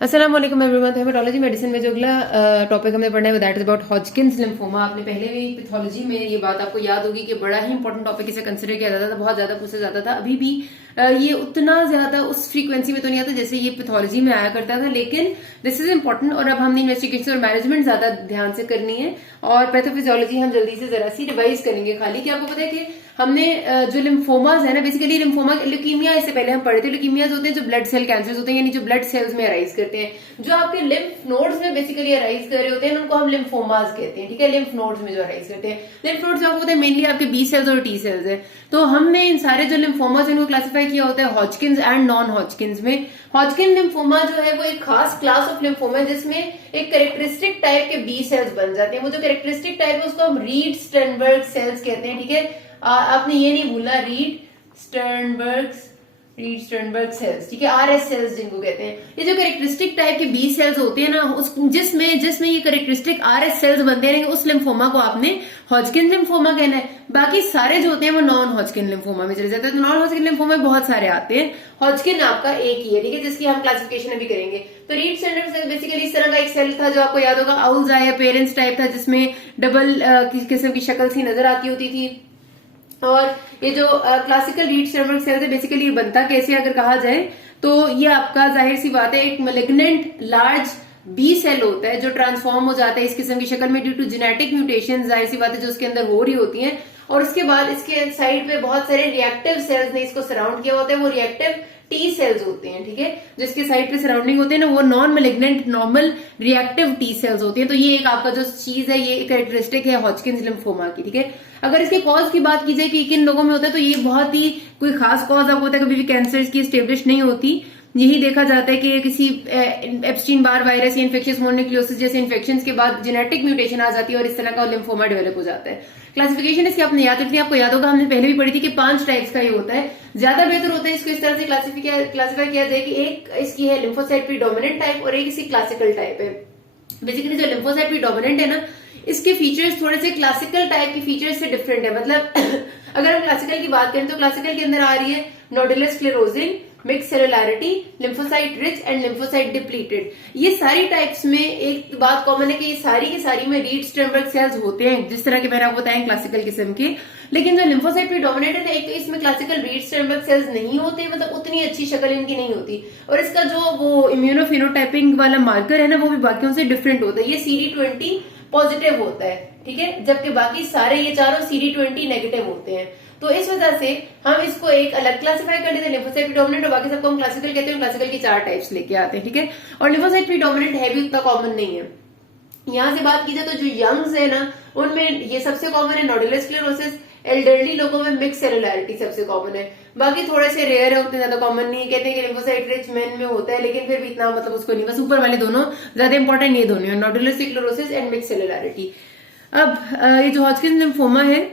अस्सलाम वालेकुम एवरीवन। तो हेमेटोलॉजी मेडिसिन में जो अगला टॉपिक हमने पढ़ना है दैट इज अबाउट हॉजकिंस लिम्फोमा। आपने पहले भी पैथोलॉजी में ये बात आपको याद होगी कि बड़ा ही इंपॉर्टेंट टॉपिक इसे कंसिडर किया जाता था, बहुत ज्यादा पूछा जाता था। अभी भी ये उतना ज्यादा उस फ्रीक्वेंसी में तो नहीं आता जैसे ये पैथोलॉजी में आया करता था, लेकिन दिस इज इंपॉर्टेंट और अब हमने इन्वेस्टिगेशन और मैनेजमेंट ज्यादा ध्यान से करनी है। और पैथोफिजियोलॉजी हम जल्दी से जरा सी रिवाइज करेंगे खाली कि आपको पता है कि हमने जो लिम्फोमाज है ना, बेसिकली लिम्फोमा ल्यूकीमिया इससे पहले हम पढ़े थे। ल्यूकीमियाज होते हैं जो ब्लड सेल कैंसर्स होते हैं, यानी जो ब्लड सेल्स में अराइज करते हैं, जो आपके लिम्फ नोड्स में बेसिकली अराइज कर रहे होते हैं, उनको हम लिम्फोमाज कहते हैं। ठीक है, लिम्फ नोड्स में जो अराइज करते हैं। लिम्फ नोड्स आपको पता है मेनली आपके बी सेल्स और टी सेल्स है। तो हमने इन सारे जो लिम्फोमाज इनको क्लासिफाई किया होता है हॉजकिंस एंड नॉन हॉजकिंस में। हॉजकिन लिम्फोमा जो है वो एक खास क्लास ऑफ लिम्फोमा है जिसमें एक कैरेक्टरिस्टिक टाइप के बी सेल्स बन जाते हैं। वो जो कैरेक्टरिस्टिक टाइप है उसको हम रीड स्टर्नबर्ग सेल्स कहते हैं। ठीक है, आपने ये नहीं भूलना, रीड स्टर्नबर्ग सेल्स। ठीक है, आरएस सेल्स जिनको कहते हैं। ये जो कैरेक्टरिस्टिक टाइप के बी सेल्स होते हैं ना, उस जिसमें ये कैरेक्टरिस्टिक आरएस सेल्स बनते हैं, उस लिम्फोमा को आपने हॉजकिन लिम्फोमा कहना है। बाकी सारे जो होते हैं वो नॉन हॉजकिन लिम्फोमा में चले जाते हैं। तो नॉन हॉजकिन लिम्फोमा में बहुत सारे आते हैं, हॉजकिन आपका एक ही है। ठीक है, जिसकी हम क्लासिफिकेशन अभी करेंगे। तो रीड स्टर्नबर्ग सेल बेसिकली इस तरह का एक सेल था जो आपको याद होगा आउल्स या पेरेंट्स टाइप था, जिसमें डबल किस्म की शक्ल सी नजर आती होती थी। और ये जो क्लासिकल रीड स्टर्नबर्ग सेल है बेसिकली बनता कैसे अगर कहा जाए तो ये आपका जाहिर सी बात है एक मैलिग्नेंट लार्ज बी सेल होता है जो ट्रांसफॉर्म हो जाता है इस किस्म की शक्ल में ड्यू टू जेनेटिक म्यूटेशन, जाहिर सी बात है जो उसके अंदर हो रही होती हैं। और उसके बाद इसके साइड पे बहुत सारे रिएक्टिव सेल्स ने इसको सराउंड किया होता है, वो रिएक्टिव टी सेल्स होते हैं। ठीक है, जिसके साइड पे सराउंडिंग होते हैं ना, वो non malignant normal reactive T cells होती हैं। तो ये एक आपका जो चीज है, ये कैरेक्टरिस्टिक है हॉजकिंस लिम्फोमा की। ठीक है, अगर इसके कॉज की बात की जाए कि किन लोगों में होता है, तो ये बहुत ही कोई खास कॉज आपको होता है, कभी भी कैंसर की स्टेब्लिश नहीं होती। यही देखा जाता है कि किसी एप्स्टीन बार वायरस या इन्फेक्शियस मोनोन्यूक्लियोसिस जैसे इन्फेक्शंस के बाद जेनेटिक म्यूटेशन आ जाती है और इस तरह का लिम्फोमा डेवलप हो जाता है। क्लासिफिकेशन इसकी आपने याद रखनी है, आपको याद होगा हमने पहले भी पढ़ी थी कि 5 टाइप्स का ये होता है। ज्यादा बेहतर होता है इसको इस तरह से क्लासिफाई किया जाए कि एक इसकी है लिम्फोसाइट प्रीडोमिनेंट टाइप और एक इसकी क्लासिकल टाइप है। बेसिकली जो लिम्फोसाइट प्रीडोमिनेंट है ना, इसके फीचर्स थोड़े से क्लासिकल टाइप के फीचर्स से डिफरेंट है। मतलब अगर हम क्लासिकल की बात करें तो क्लासिकल के अंदर आ रही है nodular sclerosing, mix cellularity, lymphocyte rich and lymphocyte depleted. ये सारी टाइप्स में एक बात कॉमन है कि ये सारी की सारी में रीड स्टर्नबर्ग सेल्स होते हैं, जिस तरह के मैंने आपको बताया क्लासिकल किस्म के। लेकिन जो लिम्फोसाइट प्रीडोमिनेंट है, एक तो इसमें क्लासिकल रीड स्टर्नबर्ग सेल्स नहीं होते, मतलब उतनी अच्छी शक्ल इनकी नहीं होती। और इसका जो वो इम्यूनोफिनोटाइपिंग वाला मार्कर है ना, वो भी बाकियों से डिफरेंट होता है। ये CD20 पॉजिटिव होता है। ठीक है, जबकि बाकी सारे ये चारों CD20 नेगेटिव होते हैं। तो इस वजह से हम इसको एक अलग क्लासिफाई कर लेते हैं, लिम्फोसाइट प्रीडोमिनेंट, और बाकी सबको हम क्लासिकल कहते हैं। क्लासिकल की 4 टाइप्स लेके आते हैं। ठीक है, और लिम्फोसाइट प्रीडोमिनेंट है भी उतना कॉमन नहीं है। यहां से बात की जाए तो जो यंग्स है ना, उनमें ये सबसे कॉमन है नोडुलर स्क्लेरोसिस। एल्डरली लोगों में मिक्स सेलुलैरिटी सबसे कॉमन है। बाकी थोड़े से रेयर है, उतने ज्यादा कॉमन नहीं है। कहते हैं कि लिम्फोसाइट रिच मेन में होता है, लेकिन फिर भी इतना मतलब उसको नहीं, बस ऊपर वाले दोनों ज्यादा इंपॉर्टेंट, ये दोनों है नोडुलर स्क्लेरोसिस एंड मिक्स सेलुलैरिटी। अब ये जो हॉजकिंस लिम्फोमा है,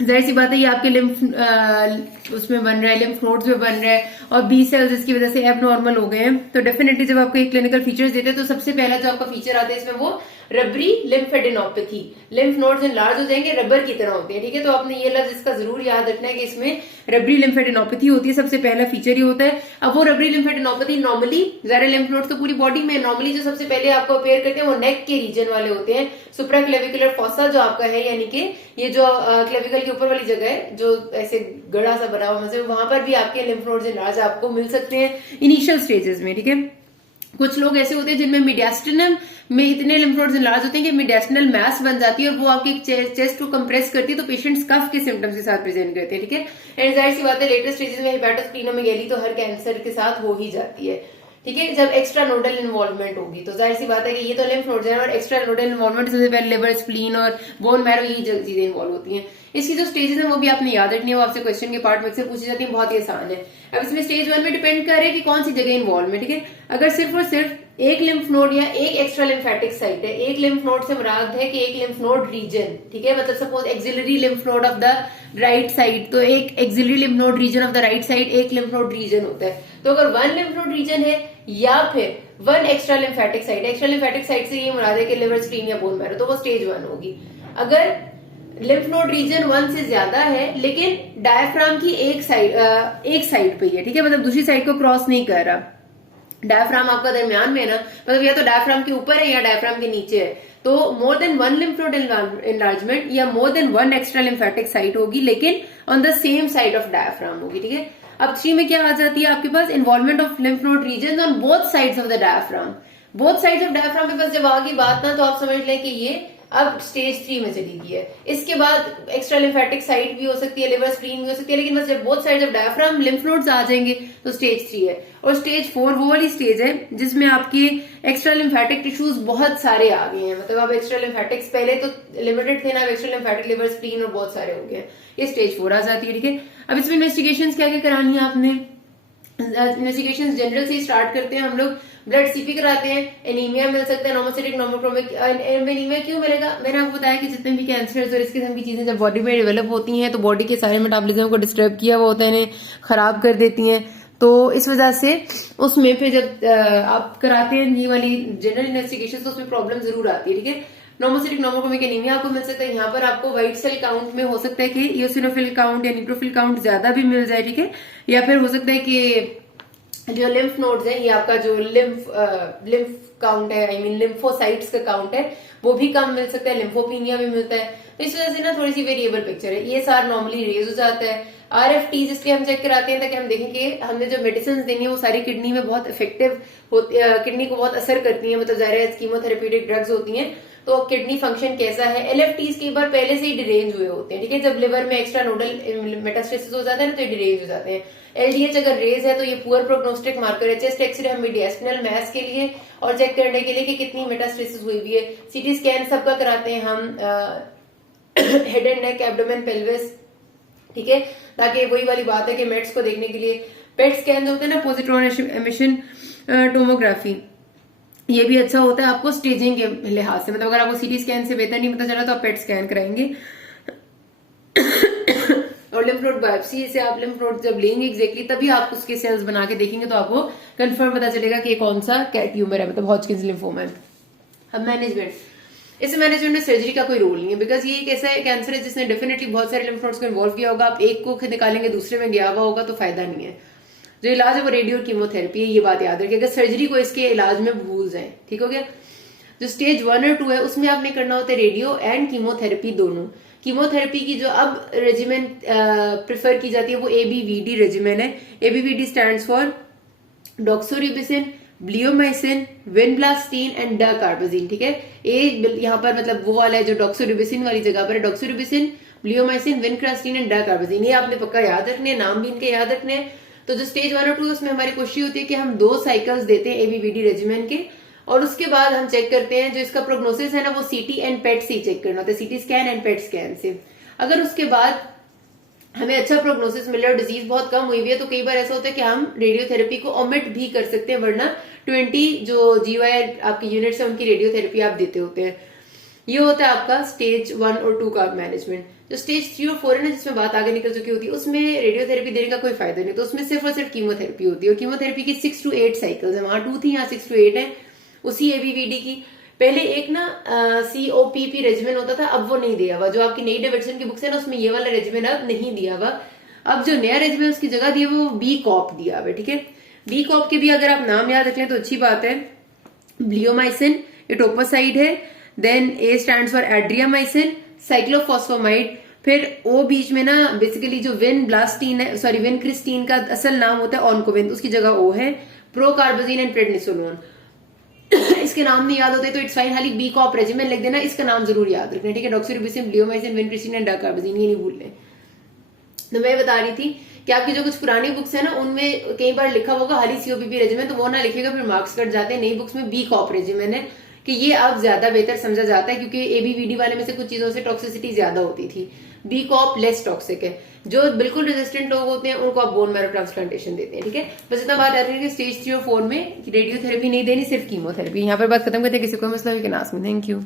जाहिर सी बात है ये आपके लिम्फ उसमें बन रहा है, लिम्फ नोड्स में बन रहा है, और बी सेल्स इसकी वजह से एबनॉर्मल हो गए हैं। तो डेफिनेटली जब आपको एक क्लिनिकल फीचर्स देते हैं तो सबसे पहला जो आपका फीचर आता है इसमें वो रबरी लिम्फेडेनोपैथी। लिम्फ नोड्स इनलार्ज हो जाएंगे, रबर की तरह होते हैं। ठीक है, तो आपने ये लफ्ज इसका जरूर याद रखना है कि इसमें रबरी लिम्फेडेनोपैथी होती है, सबसे पहला फीचर ही होता है। अब वो रबरी लिम्फेडेनोपैथी नॉर्मली ज़रा लिम्फ नोड्स तो पूरी बॉडी में नॉर्मली जो सबसे पहले आपको अपेयर करते हैं वो नेक के रीजन वाले होते हैं। सुप्राक्लेविकुलर फॉसा जो आपका है, यानी कि ये जो क्लेविकल के ऊपर वाली जगह है जो ऐसे गड़ा सा बना हुआ, वहां पर भी आपके लिम्फ नोड्स इनलार्ज आपको मिल सकते हैं इनिशियल स्टेजेस में। ठीक है, कुछ लोग ऐसे होते हैं जिनमें मिडियास्टिनम में इतने लिम्फ नोड्स इनलार्ज होते हैं कि मिडियास्टिनल मैस बन जाती है और वो आपके चेस्ट को कंप्रेस करती है, तो पेशेंट्स कफ के सिम्टम्स के साथ प्रेजेंट करते हैं। ठीक है, एंड जाहिर सी बात है लेटेस्ट स्टेजेस में हेपेटोस्प्लीनोमेगेली तो हर कैंसर के साथ हो ही जाती है। ठीक है, जब एक्स्ट्रा नोडल इन्वॉल्वमेंट होगी तो जाहिर सी बात है कि ये तो लिम्फ नोड्स है, और एक्स्ट्रा नोडल इन्वॉल्वमेंट सबसे पहले लिवर, स्प्लीन और बोन मैरो, यही चीजें इन्वॉल्व होती हैं। इसकी जो स्टेजेस है वो भी आपने याद रखनी है, वो आपसे क्वेश्चन के पार्ट में से पूछी जाती है, बहुत ही आसान है। अब इसमें स्टेज 1 में डिपेंड कर रहा है कि कौन सी जगह इन्वॉल्व है। ठीक है, अगर सिर्फ और सिर्फ एक लिम्फ नोड या एक एक्स्ट्रा लिम्फेटिक साइट है, एक लिम्फ नोड से मुराद है कि एक लिम्फ नोड रीजन। ठीक है, मतलब suppose axillary lymph node of the right side, तो एक axillary lymph node region of the right side एक लिम्फ नोड रीजन होता है। तो अगर 1 लिम्फ नोड रीजन है या फिर 1 extra lymphatic site, extra lymphatic site से ये मुराद है कि लिवर, स्प्लीन या बोन मैरो, तो वो स्टेज 1 होगी। अगर लिम्फ नोड रीजन 1 से ज्यादा है लेकिन डायफ्राम की एक साइड पे ही है, ठीक है, मतलब दूसरी साइड को क्रॉस नहीं कर रहा, डायफ्राम आपका दरमियान में है ना, मतलब या तो डायफ्राम के ऊपर है या डायफ्राम के नीचे है, तो more than one lymph node enlargement या more than one extra lymphatic site होगी, लेकिन on the same side of diaphragm होगी, ठीक है। अब 3 में क्या आ जाती है आपके पास, involvement of lymph node region on both sides of the diaphragm. Both sides of diaphragm के पास जब आगे बात ना, तो आप समझ लें कि ये अब स्टेज 3 में चली गई है। इसके बाद एक्स्ट्रा लिम्फेटिक साइट भी हो सकती है, लिवर स्क्रीन भी हो सकती है, लेकिन बस जब both sides of diaphragm lymph nodes आ जाएंगे तो स्टेज 3 है। और स्टेज 4 वो वाली स्टेज है जिसमें आपके एक्स्ट्रा लिम्फेटिक टिश्यूज बहुत सारे आ गए हैं, मतलब अब एक्स्ट्रा लिम्फेटिक्स पहले तो लिमिटेड थे ना, अब एक्स्ट्रा लिम्फेटिक लिवर स्क्रीन और बहुत सारे हो गए, ये स्टेज 4 आ जाती है, ठीक है। अब इसमें इन्वेस्टिगेशन क्या क्या करानी है आपने, इन्वेस्टिगेशन जनरल से स्टार्ट करते हैं हम लोग। ब्लड सीपी कराते हैं, एनीमिया मिल सकता है, नॉमोसिटिक नॉमोक्रोमिक एनीमिया क्यों मिलेगा, मैंने आपको बताया कि जितने भी कैंसर और इस किस्म की चीजें जब बॉडी में डेवलप होती हैं तो बॉडी के सारे मेटाबॉलिज्म को डिस्टर्ब किया हुआ होता है, इन्हें खराब कर देती हैं, तो इस वजह से उसमें फिर जब आप कराते हैं ये वाली जनरल इन्वेस्टिगेशन तो उसमें प्रॉब्लम जरूर आती है, ठीक है। नॉमोसिटिक नॉमोक्रोमिक एनीमिया आपको मिल सकता है, यहाँ पर आपको व्हाइट सेल काउंट में हो सकता है कि इओसिनोफिल काउंट या न्यूट्रोफिल काउंट ज्यादा भी मिल जाए, ठीक है, या फिर हो सकता है कि जो लिम्फ नोड्स है, ये आपका जो लिम्फ काउंट है, आई मीन लिम्फोसाइट्स का काउंट है, वो भी कम मिल सकता है, लिम्फोपीनिया भी मिलता है, तो इस वजह से ना थोड़ी सी वेरिएबल पिक्चर है। ये सार नॉर्मली रेज हो जाता है। RFTs इसलिए हम चेक कराते हैं ताकि हम देखें कि हमने जो मेडिसिन देनी है वो सारी किडनी में बहुत इफेक्टिव होती है, किडनी को बहुत असर करती है, मतलब ज़ाहिर है कीमोथेरेप्यूटिक ड्रग्स होती हैं, तो किडनी फंक्शन कैसा है। LFTs कई बार पहले से ही डिरेंज हुए होते हैं, ठीक है, जब लिवर में एक्स्ट्रा नोडल मेटास्टेसिस हो जाता है ना तो ये डिरेंज हो जाते हैं। LDH अगर रेज है तो ये पुअर प्रोग्नोस्टिक मार्कर है। चेस्ट एक्सरे हम मेडिएस्टिनल मैस के लिए और चेक करने के लिए कि कितनी मेटास्टेसिस हुई हुई है। CT स्कैन सबका कराते हैं हम, head and neck, abdomen, pelvis, ठीक है, ताकि वही वाली बात है कि मेट्स को देखने के लिए पेट स्कैन जो होते हैं ना, पॉजिट्रॉन एमिशन टोमोग्राफी, ये भी अच्छा होता है आपको स्टेजिंग के लिहाज से, मतलब अगर आपको CT स्कैन से बेहतर नहीं पता चला तो आप पेट स्कैन कराएंगे। और लिम्फ नोड बायोप्सी से आप लिम्फ नोड जब लेंगे एग्जैक्टली तभी आप उसके सेल्स बना के देखेंगे तो आपको कंफर्म पता चलेगा कि कौन सा ट्यूमर है, मतलब हॉजकिंस लिम्फोमा है। अब मैनेजमेंट, इस मैनेजमेंट में सर्जरी का कोई रोल नहीं है, बिकॉज ये एक ऐसा कैंसर है जिसने डेफिनेटली बहुत सारे लिम्फ नोड्स को इन्वॉल्व किया होगा। आप एक को निकालेंगे दूसरे में गया हुआ होगा तो फायदा नहीं है। जो इलाज है वो रेडियो कीमोथेरेपी है, ये बात याद रखिए, अगर सर्जरी को इसके इलाज में भूल जाए, ठीक हो गया। जो स्टेज 1 और 2 है उसमें आपने करना होता है रेडियो एंड कीमोथेरेपी दोनों। कीमोथेरेपी की जो अब रेजिमेन प्रेफर की जाती है वो ABVD रेजिमेन है। ABVD stands for doxorubicin, bleomycin, vinblastine and dacarbazine, ठीक है। यहाँ पर मतलब वो वाला है जो डॉक्सोरिबिसिन वाली जगह पर है, डॉक्सोरिबिसिन, ब्लियोमाइसिन, विनक्रास्टीन एंड डाकार्बोजिन, ये आपने पक्का याद रखने, नाम भी इनके याद रखने। तो जो स्टेज 1 और 2 उसमें हमारी कोशिश होती है कि हम 2 साइकिल्स देते हैं ABVD रेजिमेन के, और उसके बाद हम चेक करते हैं जो इसका प्रोग्नोसिस है ना वो CT एंड पेट से चेक करना होता है, CT scan and PET scan से। अगर उसके बाद हमें अच्छा प्रोग्नोसिस मिल रहा है और डिजीज बहुत कम हुई हुई है तो कई बार ऐसा होता है कि हम रेडियोथेरेपी को ओमिट भी कर सकते हैं, वरना 20 जो GY आपकी यूनिट्स है उनकी रेडियोथेरेपी आप देते होते हैं। ये होता है आपका स्टेज 1 और 2 का मैनेजमेंट। जो स्टेज 3 और 4 है ना जिसमें बात आगे निकल चुकी होती है उसमें रेडियोथेरेपी देने का कोई फायदा नहीं, तो उसमें सिर्फ और सिर्फ कीमोथेरेपी होती है। और कीमोथेरेपी की 6 to 8 साइकिल्स है, वहां 2 थी, यहाँ 6 to 8 है। उसी ABVD की पहले एक ना COPP रेजिमेन होता था, अब वो नहीं दिया हुआ। जो आपकी नई डेविडसन की बुक्स है ना उसमें ये वाला रेजिमेन अब नहीं दिया हुआ। अब जो नया रेजिमेन उसकी जगह दिया वो BCOP दिया हुआ है, ठीक है। BCOP के भी अगर आप नाम याद रख लें तो अच्छी बात है। ब्लियोमाइसिन एटोपोसाइड है, then A stands for adriamycin, cyclophosphamide, फिर O बीच में ना बेसिकली जो विनब्लास्टीन है, सॉरी विनक्रिस्टीन का असल नाम होता है ऑनकोविन, उसकी जगह O है, प्रोकार्बोजिन एंड प्रेडनिसोलोन। इसके नाम नहीं याद होते तो इट्स फाइन, खाली BCOP रेजिमेन लिख देना, इसका नाम जरूर याद रखना, ठीक है। डॉक्सोरिबिसिन, ब्लियोमाइसिन, विनक्रिस्टीन एंड डाकार्बोजिन, ये नहीं भूलने। तो मैं बता रही थी कि आपकी जो कुछ पुरानी बुक्स है ना उनमें कई बार लिखा होगा खाली COPP रेजिमेन, तो वो ना लिखेगा, फिर मार्क्स कट जाते हैं। नई बुक्स में BCOP रेजिमेन है कि ये अब ज्यादा बेहतर समझा जाता है क्योंकि ABVD वाले में से कुछ चीजों से टॉक्सिसिटी ज्यादा होती थी। BCOP लेस टॉक्सिक है। जो बिल्कुल रेजिस्टेंट लोग होते हैं उनको आप बोन मैरो ट्रांसप्लांटेशन देते हैं, ठीक है। बस इतना बात याद रखिए, स्टेज 3 और 4 में रेडियोथेरेपी नहीं देनी, सिर्फ कीमोथेरेपी। यहाँ पर बात खत्म करते हैं। किसी को मसला हो कि नास में। Thank you.